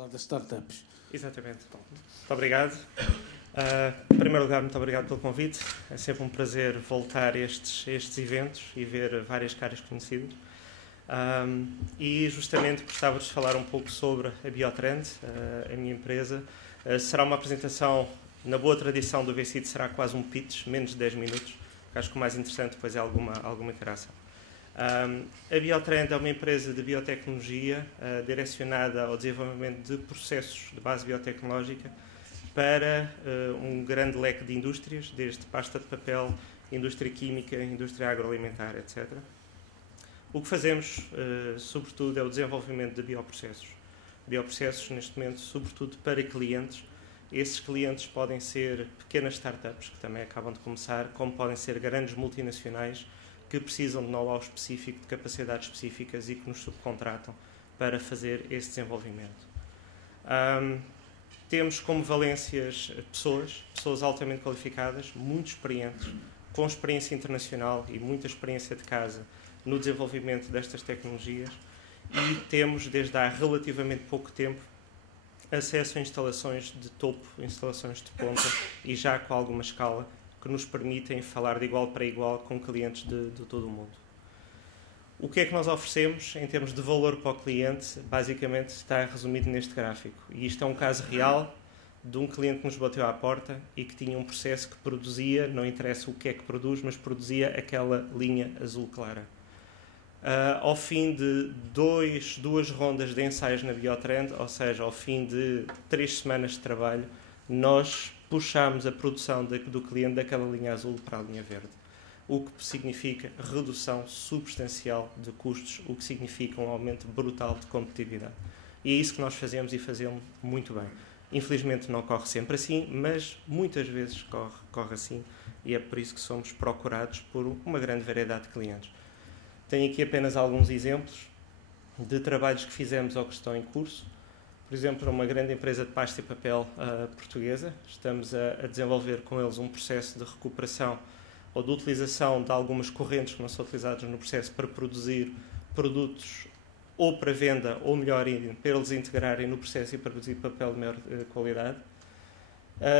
falar das startups. Exatamente. Muito obrigado. Em primeiro lugar, muito obrigado pelo convite. É sempre um prazer voltar a estes eventos e ver várias caras conhecidas. E justamente gostava de falar um pouco sobre a Biotrend, a minha empresa. Será uma apresentação, na boa tradição do VCIT, será quase um pitch, menos de 10 minutos. Acho que o mais interessante depois é alguma interação. A Biotrend é uma empresa de biotecnologia direcionada ao desenvolvimento de processos de base biotecnológica para um grande leque de indústrias, desde pasta de papel, indústria química, indústria agroalimentar, etc. O que fazemos, sobretudo, é o desenvolvimento de bioprocessos. Bioprocessos, neste momento, sobretudo para clientes. Esses clientes podem ser pequenas startups, que também acabam de começar, como podem ser grandes multinacionais que precisam de know-how específico, de capacidades específicas e que nos subcontratam para fazer esse desenvolvimento. Temos como valências pessoas altamente qualificadas, muito experientes, com experiência internacional e muita experiência de casa no desenvolvimento destas tecnologias, e temos, desde há relativamente pouco tempo, acesso a instalações de topo, instalações de ponta e já com alguma escala, que nos permitem falar de igual para igual com clientes de todo o mundo. O que é que nós oferecemos em termos de valor para o cliente? Basicamente está resumido neste gráfico. E isto é um caso real de um cliente que nos bateu à porta e que tinha um processo que produzia, não interessa o que é que produz, mas produzia aquela linha azul clara. Ao fim de duas rondas de ensaios na Biotrend, ou seja, ao fim de 3 semanas de trabalho, nós puxámos a produção do cliente daquela linha azul para a linha verde, o que significa redução substancial de custos, o que significa um aumento brutal de competitividade. E é isso que nós fazemos e fazemos muito bem. Infelizmente não corre sempre assim, mas muitas vezes corre assim, e é por isso que somos procurados por uma grande variedade de clientes. Tenho aqui apenas alguns exemplos de trabalhos que fizemos ou que estão em curso. Por exemplo, uma grande empresa de pasta e papel portuguesa, estamos a desenvolver com eles um processo de recuperação ou de utilização de algumas correntes que não são utilizadas no processo para produzir produtos ou para venda, ou melhor, para eles integrarem no processo e para produzir papel de maior qualidade.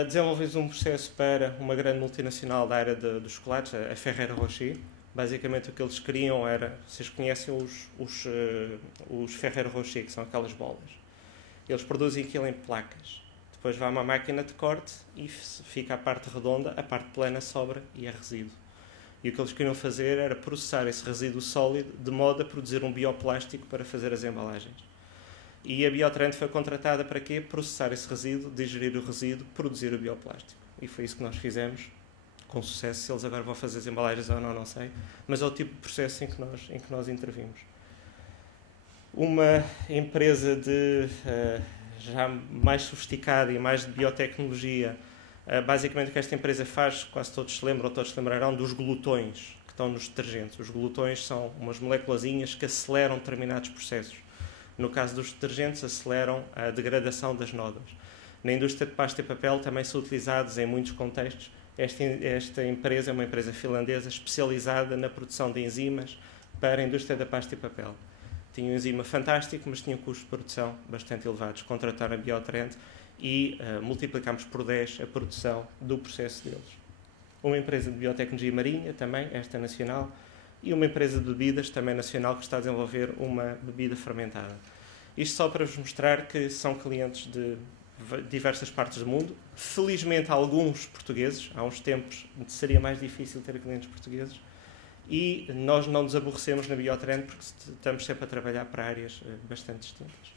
Desenvolvemos um processo para uma grande multinacional da área dos chocolates, a Ferrero Rocher. Basicamente o que eles queriam era, vocês conhecem os Ferrero Rocher, que são aquelas bolas. Eles produzem aquilo em placas. Depois vai uma máquina de corte e fica a parte redonda, a parte plana sobra e é resíduo. E o que eles queriam fazer era processar esse resíduo sólido de modo a produzir um bioplástico para fazer as embalagens. E a Biotrend foi contratada para quê? Processar esse resíduo, digerir o resíduo, produzir o bioplástico. E foi isso que nós fizemos, com sucesso. Se eles agora vão fazer as embalagens ou não sei. Mas é o tipo de processo em que nós intervimos. Uma empresa já mais sofisticada e mais de biotecnologia, basicamente o que esta empresa faz, quase todos se lembram ou todos se lembrarão, dos glutões que estão nos detergentes. Os glutões são umas moléculazinhas que aceleram determinados processos. No caso dos detergentes, aceleram a degradação das nódoas. Na indústria de pasta e papel também são utilizados em muitos contextos. Esta empresa é uma empresa finlandesa especializada na produção de enzimas para a indústria da pasta e papel. Tinha um enzima fantástico, mas tinha custos de produção bastante elevados. Contrataram a Biotrend e multiplicámos por 10 a produção do processo deles. Uma empresa de biotecnologia marinha, também, esta nacional, e uma empresa de bebidas, também nacional, que está a desenvolver uma bebida fermentada. Isto só para vos mostrar que são clientes de diversas partes do mundo. Felizmente, alguns portugueses. Há uns tempos seria mais difícil ter clientes portugueses. E nós não nos aborrecemos na Biotrend porque estamos sempre a trabalhar para áreas bastante distintas.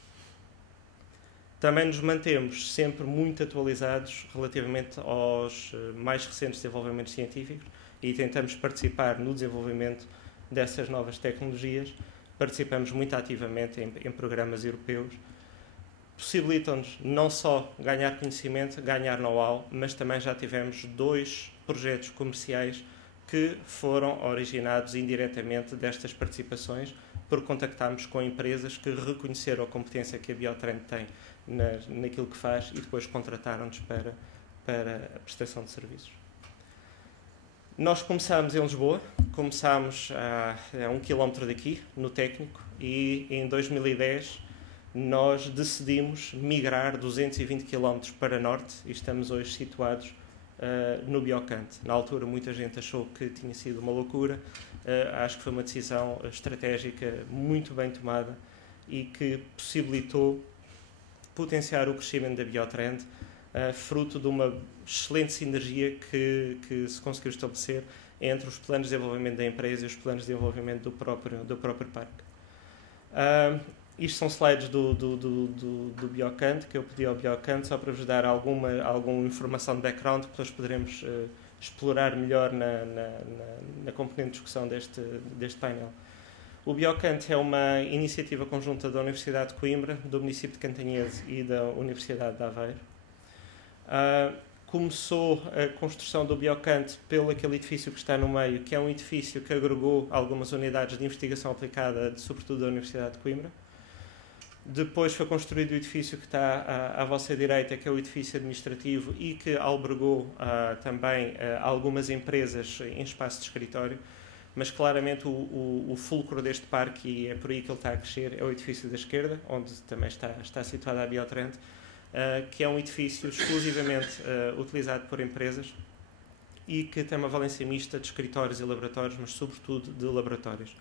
Também nos mantemos sempre muito atualizados relativamente aos mais recentes desenvolvimentos científicos e tentamos participar no desenvolvimento dessas novas tecnologias. Participamos muito ativamente em programas europeus. Possibilitam-nos não só ganhar conhecimento, ganhar know-how, mas também já tivemos 2 projetos comerciais que foram originados indiretamente destas participações, porque contactámos com empresas que reconheceram a competência que a Biotrend tem naquilo que faz e depois contrataram-nos para a prestação de serviços. Nós começámos em Lisboa, começámos a 1 km daqui, no técnico, e em 2010 nós decidimos migrar 220 km para norte e estamos hoje situados no Biocante. Na altura muita gente achou que tinha sido uma loucura, acho que foi uma decisão estratégica muito bem tomada e que possibilitou potenciar o crescimento da Biotrend, fruto de uma excelente sinergia que se conseguiu estabelecer entre os planos de desenvolvimento da empresa e os planos de desenvolvimento do próprio parque. Isto são slides do Biocante, que eu pedi ao Biocante, só para vos dar alguma informação de background, que depois poderemos explorar melhor na componente de discussão deste painel. O Biocante é uma iniciativa conjunta da Universidade de Coimbra, do município de Cantanhede e da Universidade de Aveiro. Começou a construção do Biocante pelo aquele edifício que está no meio, que é um edifício que agregou algumas unidades de investigação aplicada, sobretudo da Universidade de Coimbra. Depois foi construído o edifício que está à vossa direita, que é o edifício administrativo e que albergou também algumas empresas em espaço de escritório, mas claramente o fulcro deste parque, e é por aí que ele está a crescer, é o edifício da esquerda, onde também está situada a Biotrend, que é um edifício exclusivamente utilizado por empresas e que tem uma valência mista de escritórios e laboratórios, mas sobretudo de laboratórios.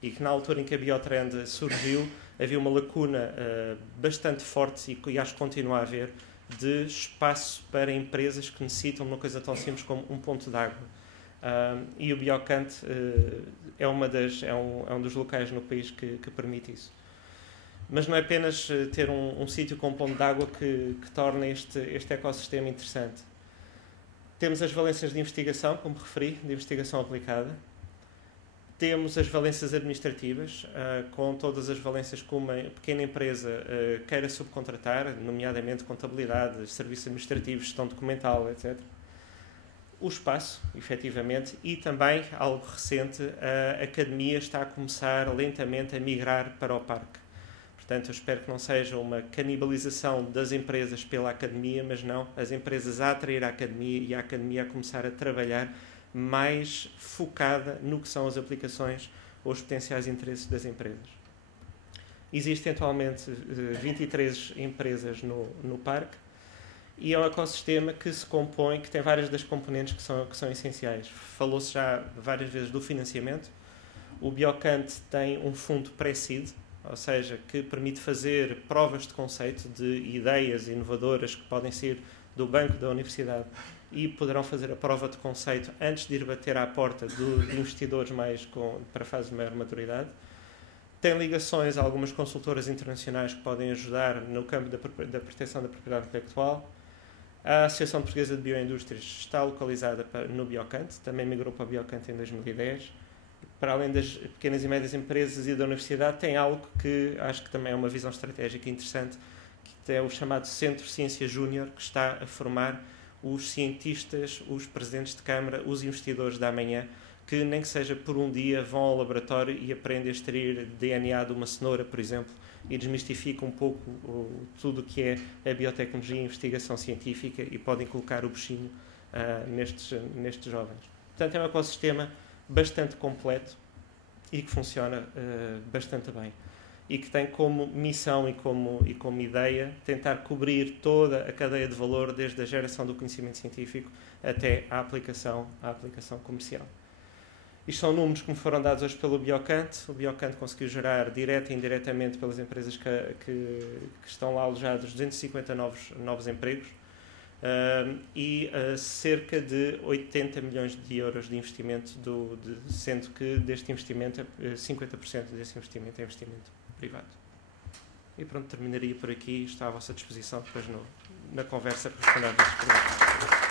E que na altura em que a Biotrend surgiu, havia uma lacuna bastante forte, e acho que continua a haver, de espaço para empresas que necessitam de uma coisa tão simples como um ponto de água. E o Biocante é um dos locais no país que permite isso. Mas não é apenas ter um sítio com um ponto de água que torna este ecossistema interessante. Temos as valências de investigação, como referi, de investigação aplicada. Temos as valências administrativas, com todas as valências que uma pequena empresa queira subcontratar, nomeadamente contabilidade, serviços administrativos, gestão documental, etc. O espaço, efetivamente, e também, algo recente, a academia está a começar lentamente a migrar para o parque. Portanto, eu espero que não seja uma canibalização das empresas pela academia, mas não, as empresas a atrair a academia e a academia a começar a trabalhar mais focada no que são as aplicações ou os potenciais interesses das empresas. Existem atualmente 23 empresas no parque e é um ecossistema que se compõe, que tem várias das componentes que são essenciais. Falou-se já várias vezes do financiamento. O Biocante tem um fundo pré-seed, ou seja, que permite fazer provas de conceito de ideias inovadoras que podem ser do banco da universidade e poderão fazer a prova de conceito antes de ir bater à porta de investidores para fases de maior maturidade. Tem ligações a algumas consultoras internacionais que podem ajudar no campo da proteção da propriedade intelectual. A Associação Portuguesa de Bioindústrias está localizada no Biocante, também migrou para o Biocante em 2010. Para além das pequenas e médias empresas e da universidade, tem algo que acho que também é uma visão estratégica interessante, que é o chamado Centro Ciência Júnior, que está a formar os cientistas, os presidentes de Câmara, os investidores da amanhã, que nem que seja por um dia vão ao laboratório e aprendem a extrair DNA de uma cenoura, por exemplo, e desmistificam um pouco tudo o que é a biotecnologia e a investigação científica e podem colocar o bichinho nestes jovens. Portanto, é um ecossistema bastante completo e que funciona bastante bem. E que tem como missão e como ideia tentar cobrir toda a cadeia de valor, desde a geração do conhecimento científico até à aplicação comercial. Isto são números que me foram dados hoje pelo Biocante. O Biocante conseguiu gerar, direta e indiretamente, pelas empresas que estão lá alojadas, 250 novos empregos e cerca de 80 milhões de euros de investimento, sendo que deste investimento, 50% desse investimento é investimento privado. E pronto, terminaria por aqui. Está à vossa disposição depois na conversa para responder às vossas perguntas.